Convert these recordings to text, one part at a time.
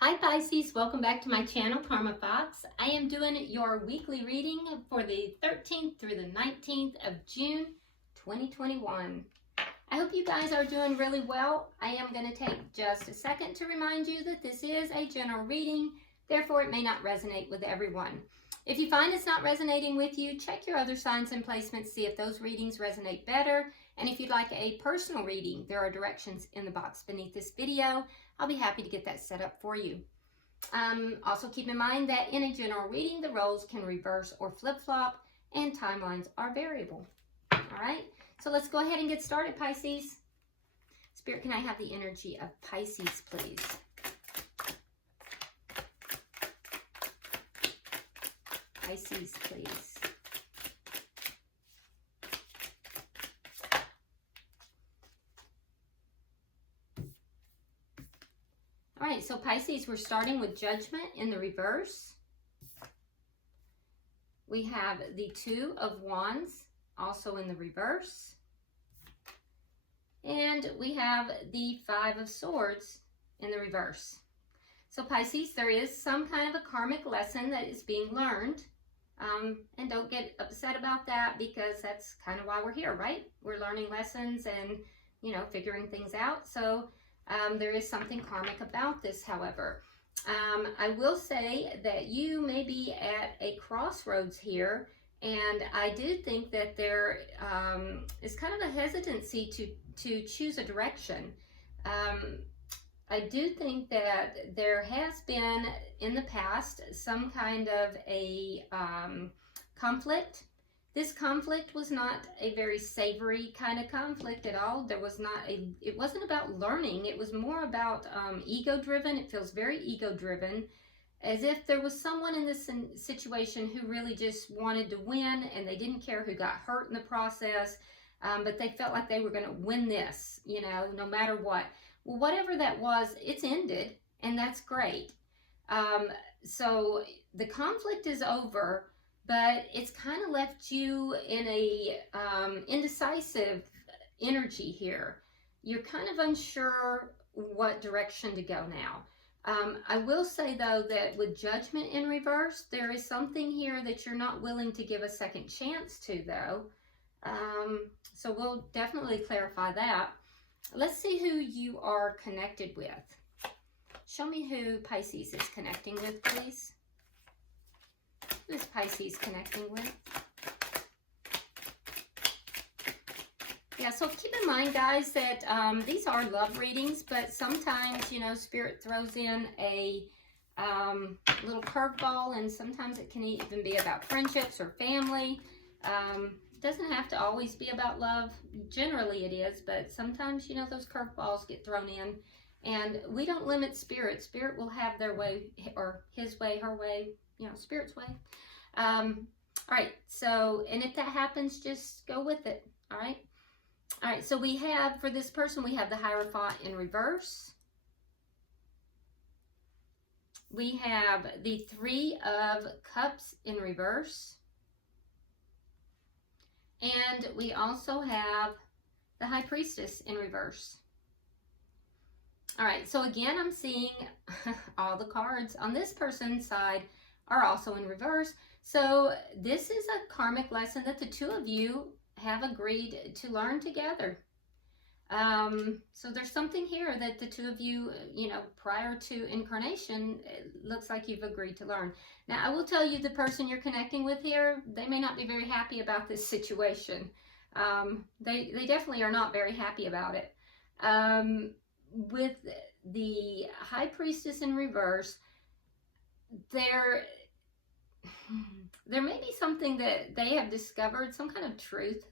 Hi Pisces, welcome back to my channel, Karma Fox. I am doing your weekly reading for the 13th through the 19th of June, 2021. I hope you guys are doing really well. I am going to take just a second to remind you that this is a general reading, therefore it may not resonate with everyone. If you find it's not resonating with you, check your other signs and placements, see if those readings resonate better. And if you'd like a personal reading, there are directions in the box beneath this video. I'll be happy to get that set up for you. Also keep in mind that in a general reading, the roles can reverse or flip-flop and timelines are variable. All right, so let's go ahead and get started, Pisces. Spirit, can I have the energy of Pisces, please? Pisces, please. All right, so Pisces, we're starting with Judgment in the reverse. We have the Two of Wands also in the reverse. And we have the Five of Swords in the reverse. So Pisces, there is some kind of a karmic lesson that is being learned. And don't get upset about that, because that's kind of why we're here, right? We're learning lessons and, figuring things out. So there is something karmic about this, however. I will say that you may be at a crossroads here, and I do think that there is kind of a hesitancy to choose a direction. I do think that there has been in the past some kind of a conflict. This conflict was not a very savory kind of conflict at all. There was not it wasn't about learning. It was more about ego-driven. It feels very ego-driven, as if there was someone in this situation who really just wanted to win, and they didn't care who got hurt in the process, but they felt like they were going to win this, no matter what. Well, whatever that was, it's ended, and that's great. So the conflict is over, but it's kind of left you in a indecisive energy here. You're kind of unsure what direction to go now. I will say, though, that with Judgment in reverse, there is something here that you're not willing to give a second chance to, though. So we'll definitely clarify that. Let's see who you are connected with. Show me who Pisces is connecting with, please. Who is Pisces connecting with? Yeah, so keep in mind, guys, that these are love readings, but sometimes, Spirit throws in a little curveball, and sometimes it can even be about friendships or family. It doesn't have to always be about love. Generally it is, but sometimes, those curveballs get thrown in, and we don't limit Spirit. Spirit will have their way, or his way, her way, Spirit's way. All right, so, and if that happens, just go with it, all right? All right, so we have, for this person, we have the Hierophant in reverse. We have the Three of Cups in reverse. And we also have the High Priestess in reverse. All right, so again, I'm seeing all the cards on this person's side are also in reverse. So this is a karmic lesson that the two of you have agreed to learn together. So there's something here that the two of you, prior to incarnation, it looks like you've agreed to learn. Now, I will tell you, the person you're connecting with here, they may not be very happy about this situation. They definitely are not very happy about it. With the High Priestess in reverse, there may be something that they have discovered, some kind of truth,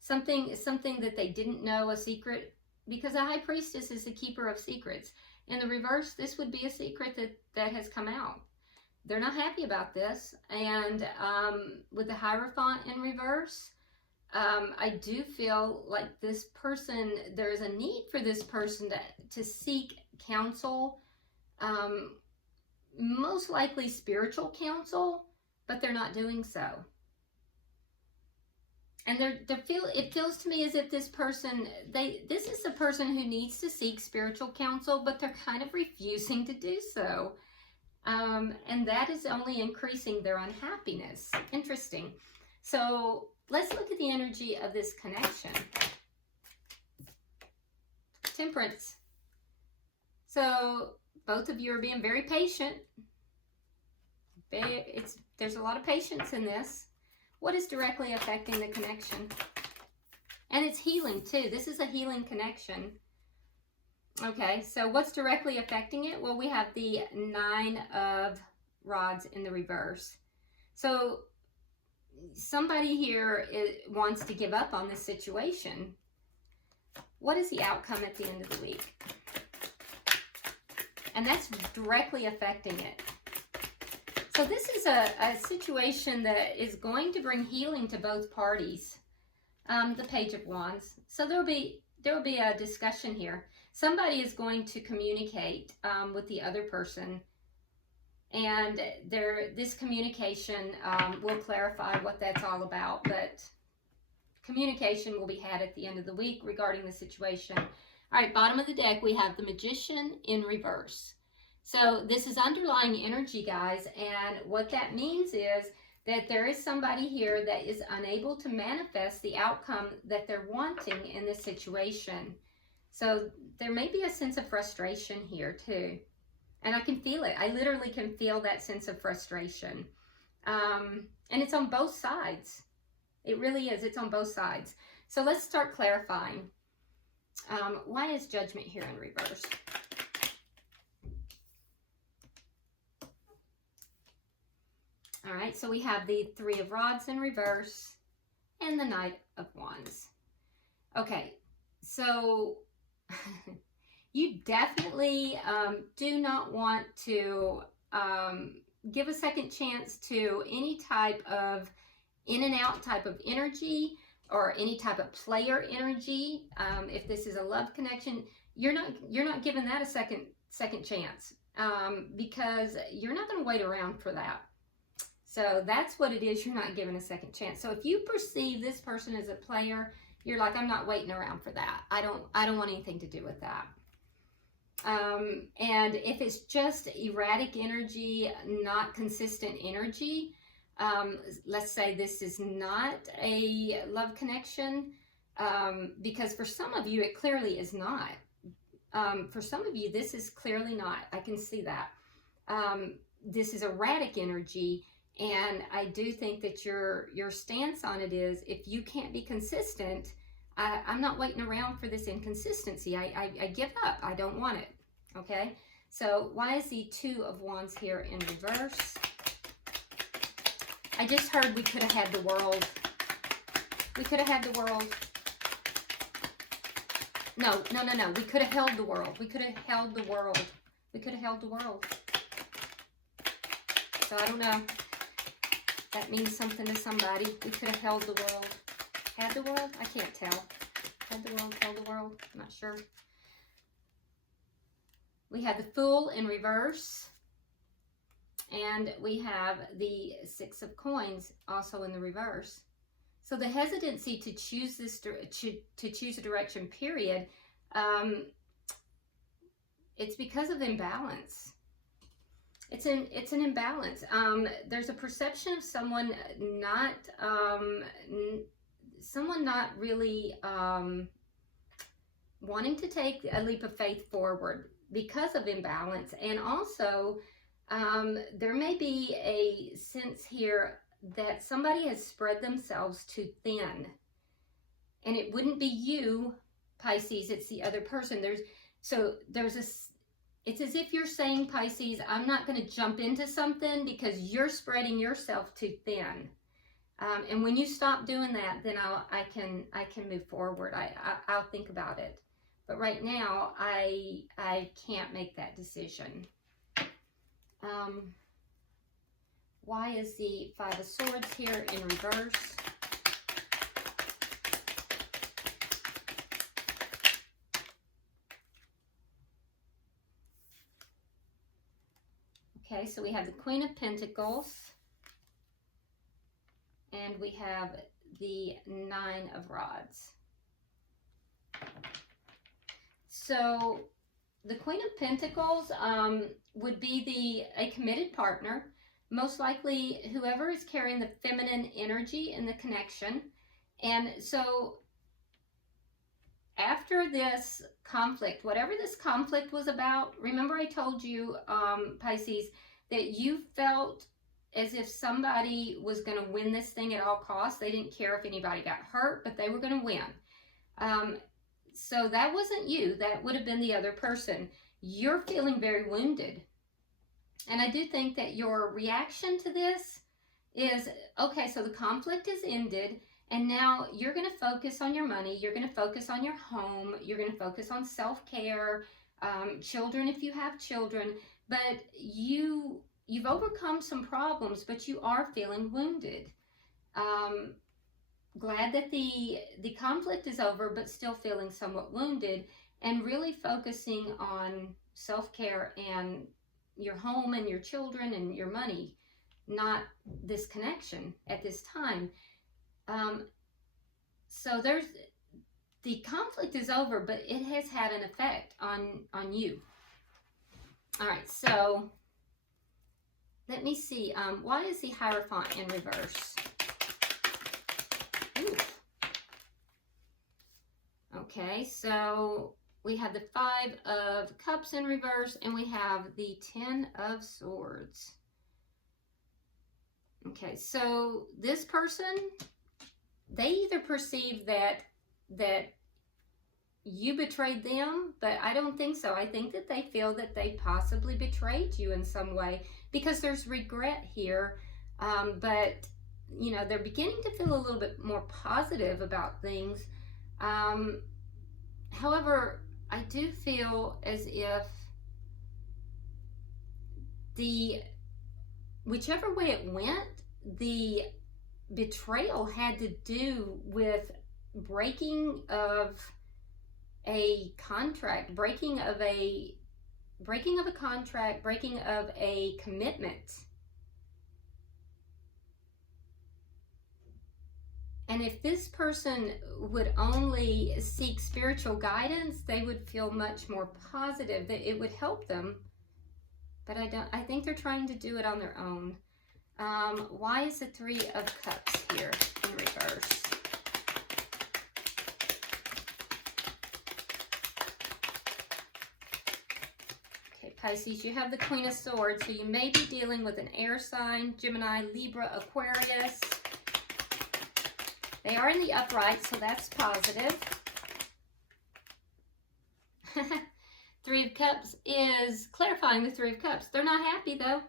something that they didn't know, a secret, because a High Priestess is the keeper of secrets. In the reverse, this would be a secret that has come out. They're not happy about this. And with the Hierophant in reverse, I do feel like this person, there's a need for this person to seek counsel, most likely spiritual counsel, but they're not doing so. And it feels to me as if this person, this is the person who needs to seek spiritual counsel, but they're kind of refusing to do so. And that is only increasing their unhappiness. Interesting. So let's look at the energy of this connection. Temperance. So both of you are being very patient. There's a lot of patience in this. What is directly affecting the connection? And it's healing too. This is a healing connection. Okay, so what's directly affecting it? Well, we have the 9 of Rods in the reverse. So somebody here wants to give up on this situation. What is the outcome at the end of the week? And that's directly affecting it. So this is a situation that is going to bring healing to both parties. The Page of Wands. So there will be a discussion here. Somebody is going to communicate with the other person, and this communication will clarify what that's all about. But communication will be had at the end of the week regarding the situation. All right, bottom of the deck, we have the Magician in reverse. So this is underlying energy, guys, and what that means is that there is somebody here that is unable to manifest the outcome that they're wanting in this situation. So there may be a sense of frustration here too. And I can feel it. I literally can feel that sense of frustration. And it's on both sides. It really is. It's on both sides. So let's start clarifying. Why is Judgment here in reverse? All right, so we have the 3 of Rods in reverse and the Knight of Wands. Okay, so you definitely do not want to give a second chance to any type of in and out type of energy or any type of player energy. If this is a love connection, you're not giving that a second chance because you're not going to wait around for that. So that's what it is. You're not given a second chance. So if you perceive this person as a player, you're like, I'm not waiting around for that. I don't want anything to do with that. And if it's just erratic energy, not consistent energy, let's say this is not a love connection, because for some of you, it clearly is not. For some of you, this is clearly not. I can see that. This is erratic energy. And I do think that your stance on it is, if you can't be consistent, I'm not waiting around for this inconsistency. I give up. I don't want it. Okay? So why is the 2 of Wands here in reverse? I just heard we could have had the world. We could have had the world. No. We could have held the world. We could have held the world. We could have held the world. So I don't know. That means something to somebody. We could have held the world. Had the world? I can't tell. Had the world, held the world? I'm not sure. We have the Fool in reverse. And we have the 6 of Coins also in the reverse. So the hesitancy to choose to choose a direction, period, it's because of imbalance. It's an imbalance. There's a perception of someone not really wanting to take a leap of faith forward because of imbalance. And also, there may be a sense here that somebody has spread themselves too thin. And it wouldn't be you, Pisces, it's the other person. It's as if you're saying, Pisces, I'm not going to jump into something because you're spreading yourself too thin. And when you stop doing that, then I can move forward. I'll think about it. But right now, I can't make that decision. Why is the 5 of Swords here in reverse? Okay, so we have the Queen of Pentacles, and we have the Nine of Rods. So the Queen of Pentacles would be a committed partner, most likely whoever is carrying the feminine energy in the connection. And so after this conflict, whatever this conflict was about, remember I told you, Pisces, that you felt as if somebody was going to win this thing at all costs. They didn't care if anybody got hurt, but they were going to win. So that wasn't you. That would have been the other person. You're feeling very wounded. And I do think that your reaction to this is, okay, so the conflict is ended, and now you're going to focus on your money. You're going to focus on your home. You're going to focus on self-care, children if you have children. But you've overcome some problems, but you are feeling wounded. Glad that the conflict is over, but still feeling somewhat wounded, and really focusing on self-care and your home and your children and your money, not this connection at this time. So the conflict is over, but it has had an effect on you. All right, so let me see. Why is the Hierophant in reverse? Ooh. Okay, so we have the Five of Cups in reverse, and we have the Ten of Swords. Okay, so this person, they either perceive that you betrayed them, but I don't think so. I think that they feel that they possibly betrayed you in some way, because there's regret here, but you know, they're beginning to feel a little bit more positive about things. However, I do feel as if whichever way it went, the betrayal had to do with breaking of a contract, breaking of a contract, breaking of a commitment. And if this person would only seek spiritual guidance, they would feel much more positive, that it would help them. But I think they're trying to do it on their own. Why is the Three of Cups here in reverse? Okay, Pisces, you have the Queen of Swords, so you may be dealing with an air sign, Gemini, Libra, Aquarius. They are in the upright, so that's positive. Three of Cups is clarifying the Three of Cups. They're not happy, though.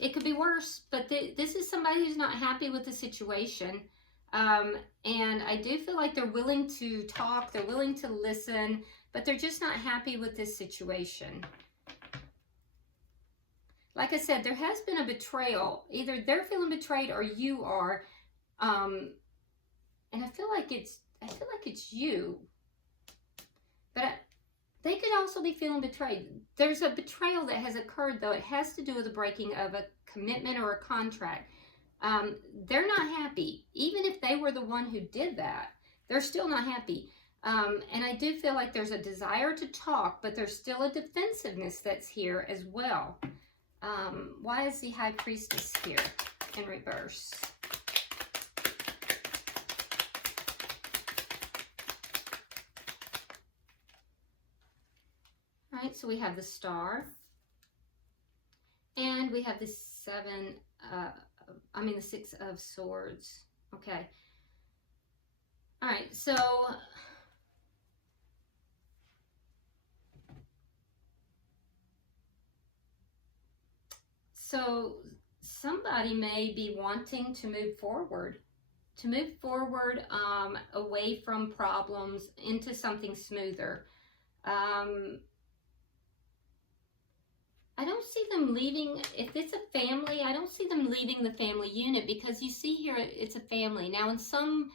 It could be worse, but this is somebody who's not happy with the situation. And I do feel like they're willing to talk, they're willing to listen, but they're just not happy with this situation. Like I said, there has been a betrayal. Either they're feeling betrayed or you are. And I feel like it's you. But they could also be feeling betrayed. There's a betrayal that has occurred, though. It has to do with the breaking of a commitment or a contract. They're not happy. Even if they were the one who did that, they're still not happy. And I do feel like there's a desire to talk, but there's still a defensiveness that's here as well. Why is the High Priestess here in reverse? All right, so we have the Star, and we have the the Six of Swords. Okay. All right, so somebody may be wanting to move forward, away from problems into something smoother. I don't see them leaving. If it's a family, I don't see them leaving the family unit, because you see here it's a family. Now in some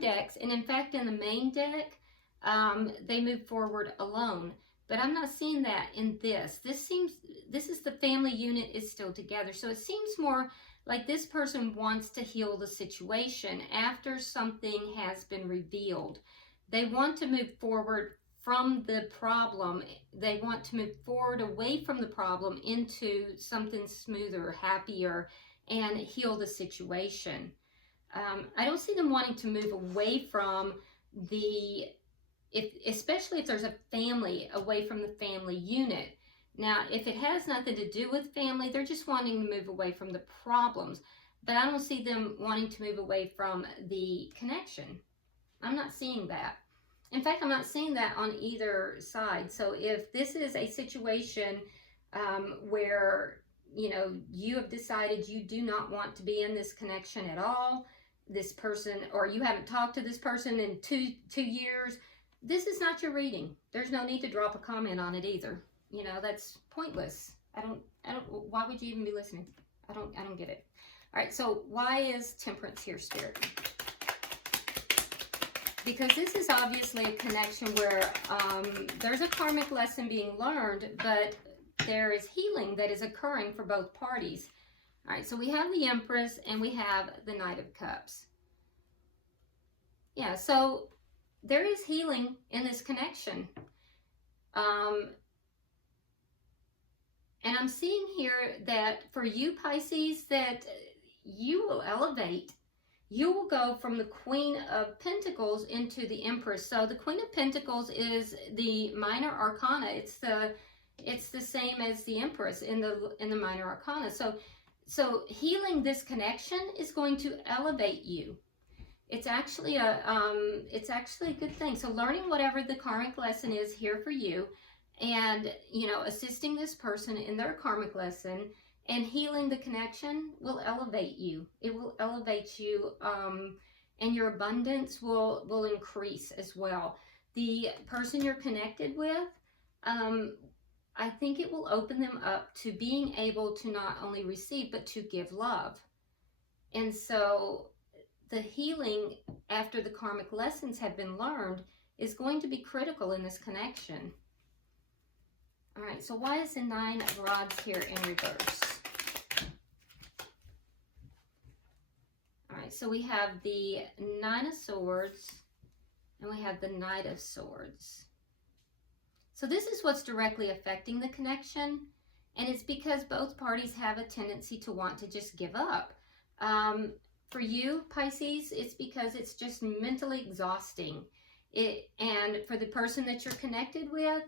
decks, and in fact in the main deck, they move forward alone. But I'm not seeing that in this. This is the family unit is still together. So it seems more like this person wants to heal the situation after something has been revealed. They want to move forward from the problem. They want to move forward away from the problem into something smoother, happier, and heal the situation. I don't see them wanting to move away from especially if there's a family, away from the family unit. Now, if it has nothing to do with family, they're just wanting to move away from the problems. But I don't see them wanting to move away from the connection. I'm not seeing that. In fact, I'm not seeing that on either side. So if this is a situation where, you know, you have decided you do not want to be in this connection at all, this person, or you haven't talked to this person in two years, this is not your reading. There's no need to drop a comment on it either. You know, that's pointless. Why would you even be listening? I don't get it. All right, so why is Temperance here, Spirit? Because this is obviously a connection where there's a karmic lesson being learned, but there is healing that is occurring for both parties. All right, so we have the Empress and we have the Knight of Cups. Yeah, so there is healing in this connection. And I'm seeing here that for you, Pisces, that you will elevate. You will go from the Queen of Pentacles into the Empress. So the Queen of Pentacles is the minor arcana. It's the same as the Empress in the minor arcana. So healing this connection is going to elevate you. It's actually a good thing. So learning whatever the karmic lesson is here for you, and you know, assisting this person in their karmic lesson and healing the connection will elevate you. It will elevate you, and your abundance will increase as well. The person you're connected with, I think it will open them up to being able to not only receive, but to give love. And so the healing after the karmic lessons have been learned is going to be critical in this connection. All right, so why is the Nine of Rods here in reverse? All right, so we have the Nine of Swords and we have the Knight of Swords. So this is what's directly affecting the connection, and it's because both parties have a tendency to want to just give up. For you, Pisces, it's because it's just mentally exhausting. And for the person that you're connected with,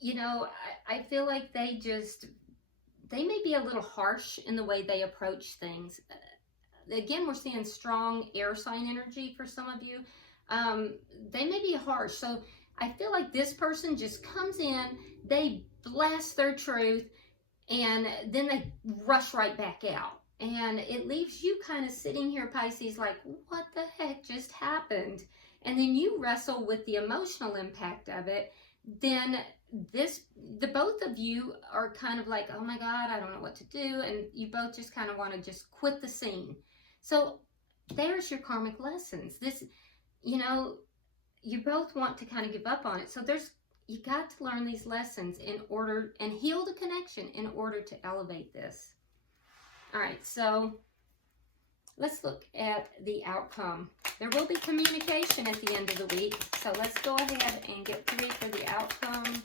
you know, I feel like they may be a little harsh in the way they approach things. Again, we're seeing strong air sign energy for some of you. They may be harsh. So I feel like this person just comes in, they blast their truth, and then they rush right back out. And it leaves you kind of sitting here, Pisces, like, what the heck just happened? And then you wrestle with the emotional impact of it. Then the both of you are kind of like, oh my God, I don't know what to do. And you both just kind of want to just quit the scene. So there's your karmic lessons. This, you know, you both want to kind of give up on it. So you got to learn these lessons in order, and heal the connection in order to elevate this. All right, so let's look at the outcome. There will be communication at the end of the week. So let's go ahead and get 3 for the outcome.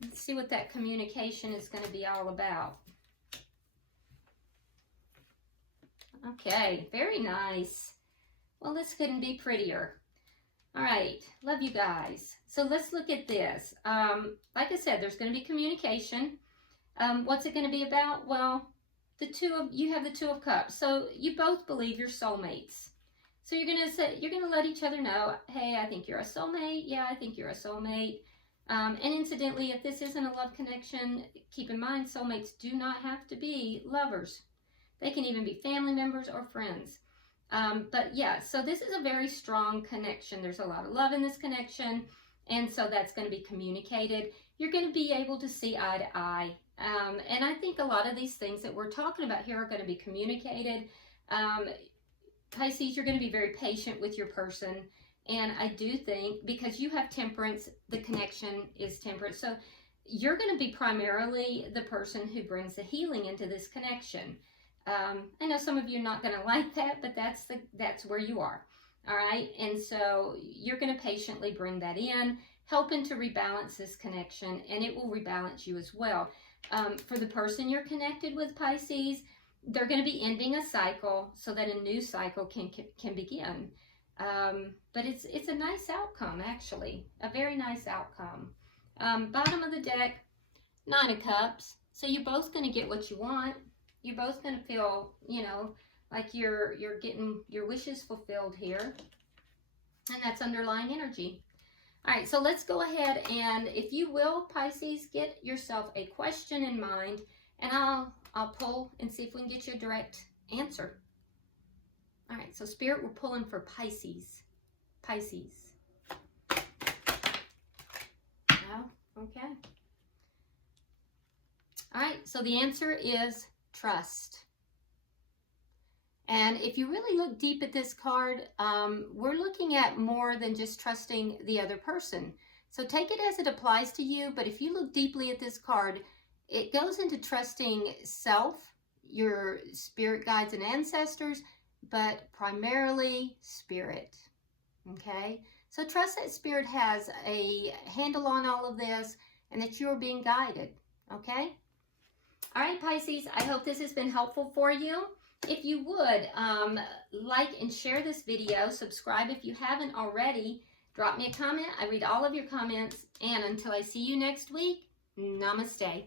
Let's see what that communication is going to be all about. Okay, very nice. Well, this couldn't be prettier. All right, love you guys. So let's look at this. Like I said, there's going to be communication. What's it going to be about? Well, you have the Two of Cups. So you both believe you're soulmates. So you're going to let each other know, hey, I think you're a soulmate. Yeah, I think you're a soulmate. And incidentally, if this isn't a love connection, keep in mind, soulmates do not have to be lovers. They can even be family members or friends. But yeah, so this is a very strong connection. There's a lot of love in this connection. And so that's going to be communicated. You're going to be able to see eye to eye. And I think a lot of these things that we're talking about here are going to be communicated. Pisces, you're going to be very patient with your person. And I do think, because you have Temperance, the connection is Temperance. So you're going to be primarily the person who brings the healing into this connection. I know some of you are not going to like that, but that's where you are. All right, and so you're going to patiently bring that in, helping to rebalance this connection, and it will rebalance you as well. For the person you're connected with, Pisces, they're going to be ending a cycle so that a new cycle can begin. But it's a nice outcome, actually, a very nice outcome. Bottom of the deck, 9 of Cups. So you're both going to get what you want. You're both going to feel, you know, like you're getting your wishes fulfilled here. And that's underlying energy. All right, so let's go ahead and, if you will, Pisces, get yourself a question in mind, and I'll pull and see if we can get you a direct answer. All right, so Spirit, we're pulling for Pisces. Pisces. No? Okay. All right, so the answer is trust. And if you really look deep at this card, we're looking at more than just trusting the other person. So take it as it applies to you, but if you look deeply at this card, it goes into trusting self, your spirit guides and ancestors, but primarily spirit, okay? So trust that spirit has a handle on all of this and that you're being guided, okay? All right, Pisces, I hope this has been helpful for you. If you would, like and share this video, subscribe if you haven't already, drop me a comment. I read all of your comments, and until I see you next week, namaste.